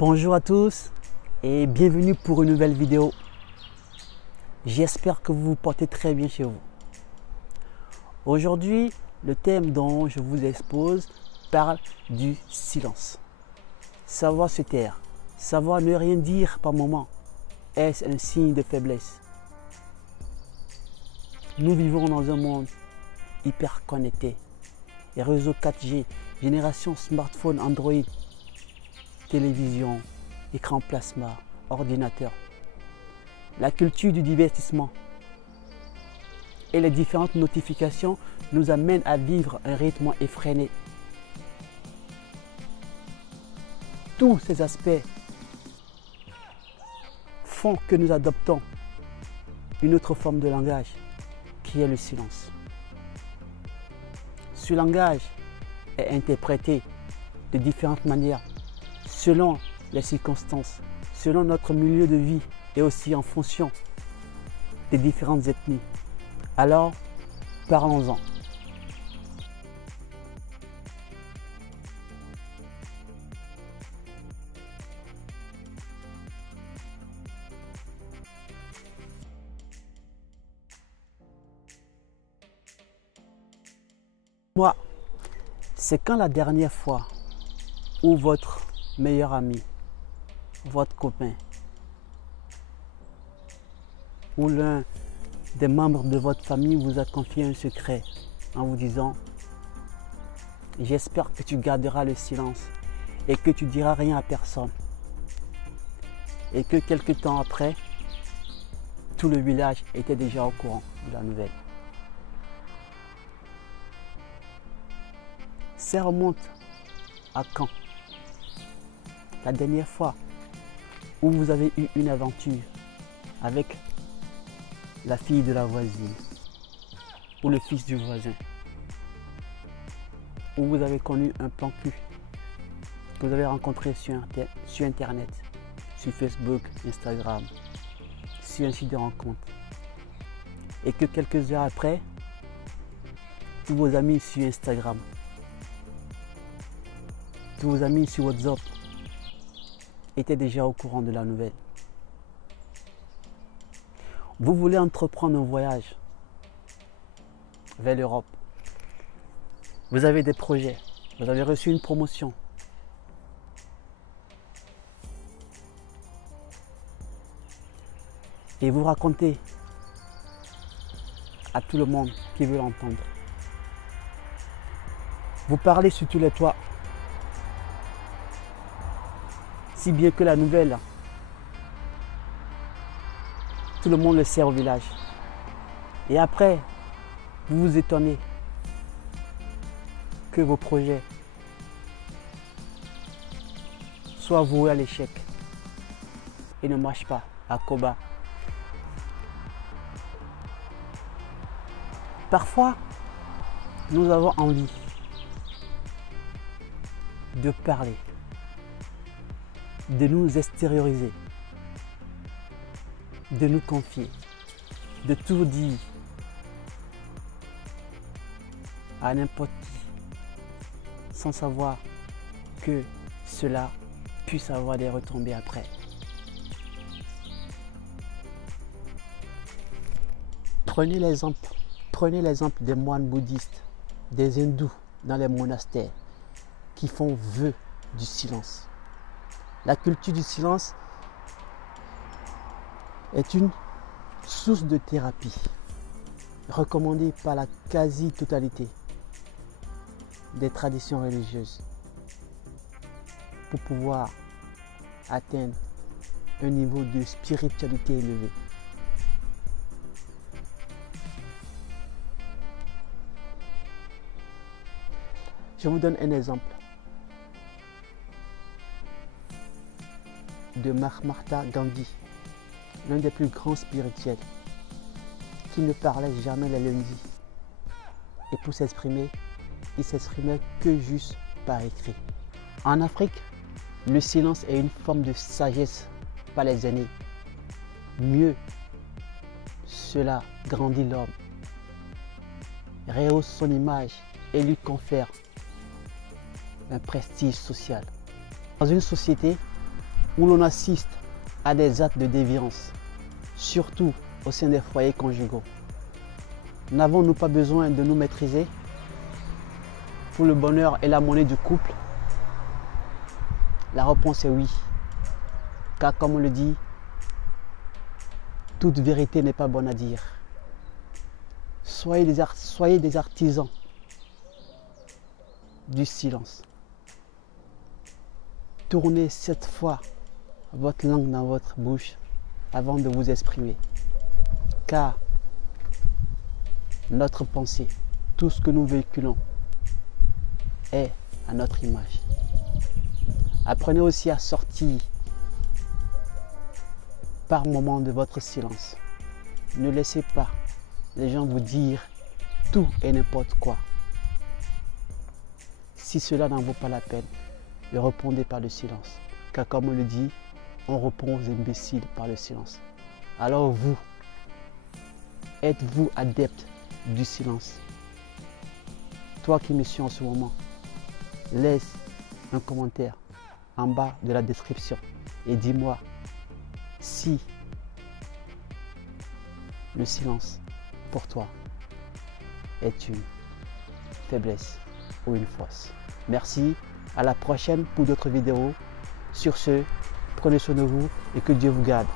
Bonjour à tous et bienvenue pour une nouvelle vidéo. J'espère que vous vous portez très bien chez vous. Aujourd'hui, le thème dont je vous expose parle du silence. Savoir se taire, savoir ne rien dire par moment, est-ce un signe de faiblesse? Nous vivons dans un monde hyper connecté. Les réseaux 4G, génération smartphone, Android, télévision, écran plasma, ordinateur. La culture du divertissement et les différentes notifications nous amènent à vivre un rythme effréné. Tous ces aspects font que nous adoptons une autre forme de langage qui est le silence. Ce langage est interprété de différentes manières selon les circonstances, selon notre milieu de vie et aussi en fonction des différentes ethnies. Alors, parlons-en. Moi, c'est quand la dernière fois où votre meilleur ami, votre copain ou l'un des membres de votre famille vous a confié un secret en vous disant « J'espère que tu garderas le silence et que tu diras rien à personne. » Et que quelque temps après, tout le village était déjà au courant de la nouvelle. Ça remonte à quand? La dernière fois où vous avez eu une aventure avec la fille de la voisine ou le fils du voisin, où vous avez connu un plan cul que vous avez rencontré sur Internet, sur Facebook, Instagram, sur un site de rencontre, et que quelques heures après, tous vos amis sur Instagram, tous vos amis sur WhatsApp étaient déjà au courant de la nouvelle. Vous voulez entreprendre un voyage vers l'Europe. Vous avez des projets. Vous avez reçu une promotion. Et vous racontez à tout le monde qui veut l'entendre. Vous parlez sur tous les toits. Si bien que la nouvelle, tout le monde le sait au village. Et après, vous vous étonnez que vos projets soient voués à l'échec et ne marchent pas à Koba. Parfois, nous avons envie de parler, de nous extérioriser, de nous confier, de tout dire à n'importe qui, sans savoir que cela puisse avoir des retombées après. Prenez l'exemple des moines bouddhistes, des hindous dans les monastères qui font vœu du silence. La culture du silence est une source de thérapie recommandée par la quasi-totalité des traditions religieuses pour pouvoir atteindre un niveau de spiritualité élevé. Je vous donne un exemple de Mahatma Gandhi, l'un des plus grands spirituels, qui ne parlait jamais les lundis. Et pour s'exprimer, il s'exprimait que juste par écrit. En Afrique, le silence est une forme de sagesse par les aînés. Mieux, cela grandit l'homme, rehausse son image et lui confère un prestige social. Dans une société, où l'on assiste à des actes de déviance, surtout au sein des foyers conjugaux. N'avons-nous pas besoin de nous maîtriser pour le bonheur et la monnaie du couple? La réponse est oui. Car comme on le dit, toute vérité n'est pas bonne à dire. Soyez des artisans du silence. Tournez 7 fois votre langue dans votre bouche avant de vous exprimer. Car notre pensée, tout ce que nous véhiculons, est à notre image. Apprenez aussi à sortir par moment de votre silence. Ne laissez pas les gens vous dire tout et n'importe quoi. Si cela n'en vaut pas la peine, répondez par le silence. Car comme on le dit, on répond aux imbéciles par le silence. Alors vous, êtes-vous adepte du silence? Toi qui me suis en ce moment, laisse un commentaire en bas de la description et dis-moi si le silence pour toi est une faiblesse ou une force. Merci, à la prochaine pour d'autres vidéos. Sur ce, prenez soin de vous et que Dieu vous garde.